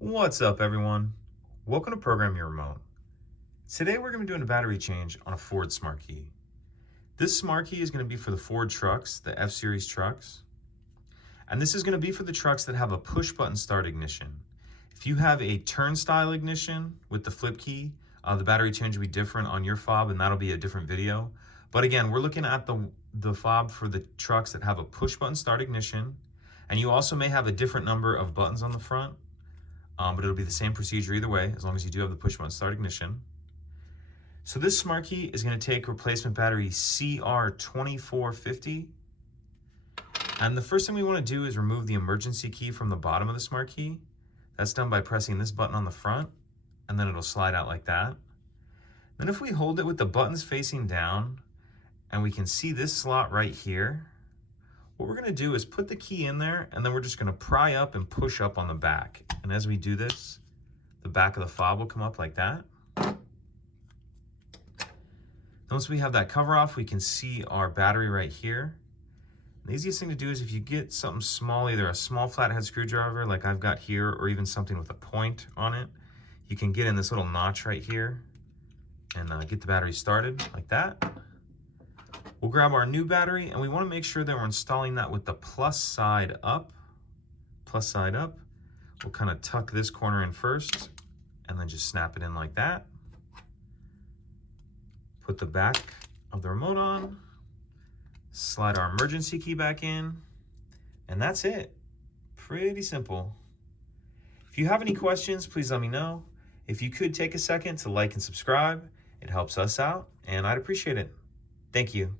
What's up, everyone? Welcome to Program Your Remote. Today we're going to be doing a battery change on a Ford Smart Key. This Smart Key is going to be for the Ford trucks, the F-Series trucks. And this is going to be for the trucks that have a push-button start ignition. If you have a turnstile ignition with the flip key, the battery change will be different on your fob, and that'll be a different video. But again, we're looking at the fob for the trucks that have a push-button start ignition. And you also may have a different number of buttons on the front. But it'll be the same procedure either way, as long as you do have the push button start ignition. So this Smart Key is going to take replacement battery CR2450. And the first thing we want to do is remove the emergency key from the bottom of the Smart Key. That's done by pressing this button on the front, and then it'll slide out like that. Then if we hold it with the buttons facing down, and we can see this slot right here, what we're going to do is put the key in there, and then we're just going to pry up and push up on the back. And as we do this, the back of the fob will come up like that. Once we have that cover off, we can see our battery right here. The easiest thing to do is if you get something small, either a small flathead screwdriver like I've got here, or even something with a point on it, you can get in this little notch right here and get the battery started like that. We'll grab our new battery, and we want to make sure that we're installing that with the plus side up. Plus side up. We'll kind of tuck this corner in first, and then just snap it in like that. Put the back of the remote on. Slide our emergency key back in. And that's it. Pretty simple. If you have any questions, please let me know. If you could take a second to like and subscribe, it helps us out, and I'd appreciate it. Thank you.